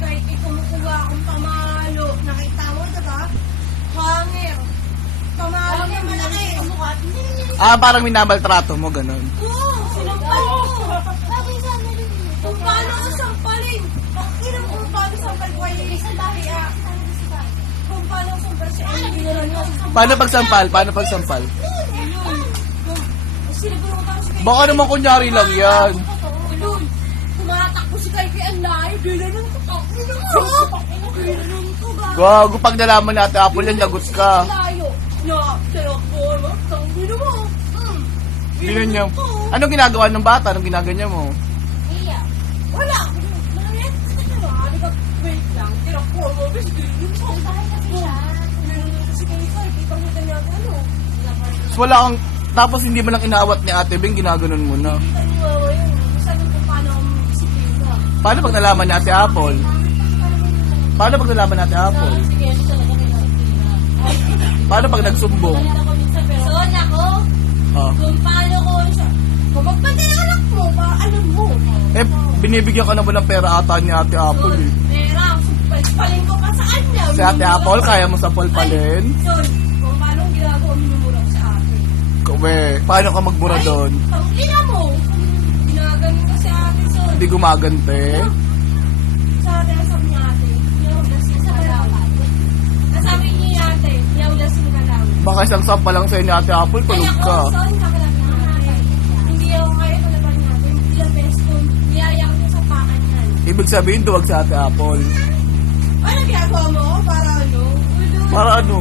kahit kumukuha akong pamalo. Nakita mo, diba? Hanger. Pamalo niya malaki. Parang minamaltrato mo, ganun. Oo, sinampal ko. Kung paano ko sampalin. Bakit kung paano sampal ko ay kung paano sampal siya ay hindi na lang. Paano pagsampal? Paano pagsampal? Sinagulong ko si Baka naman kunyari lang yan. Ulun. Tumatakbo si Kaypi ang layo. Bilanong ko to. Bilanong ko ba? Gago, pag nalaman natin Apple yan, lagot ka. Layo. Sarap mo. Tanggino mo. Bilan niya. Anong ginagawa ng bata? Anong ginaganya mo? Wala. Wait lang. Tinap ko mo. Si Kaypi. Pagkita niya ano. Wala kang, tapos hindi mo lang inaawat ni Ate Beng, ginaganon mo na. Sabi ko paano ang disiplina. Paano pag nalaman ni Ate Apple? Paano pag nalaman ni Ate Apple? Paano pag nagsumbong? So, nako. Oh. Kung paano ko siya. Kung magpatilalak mo, alam mo. Eh, binibigyan ka naman ng pera ata ni Ate Apple eh. Pera. Palin ko pa saan niya. Si Ate Apple, kaya mo sa palpalin? Son, kung paano ginagawa minumurang sa akin. Paano ka magbura doon? Ang ina mo. Ginaganin ko sa akin, son. Hindi gumagante? Sa atin, sabi niya ate. Yaw lasing ka daw. Nasabi niya ate. Yaw lasing ka daw. Baka isang sampa lang sa'yo ni Ate Apple, tulog Kaya ka. ko, son, kakalap na natin. Hindi ako kaya kalaban natin. Ilang beses ko, niyaya ko sa pakan yan. Ibig sabihin, duwag si Ate Apple. Ano ginagawa mo? Para ano? Para ano?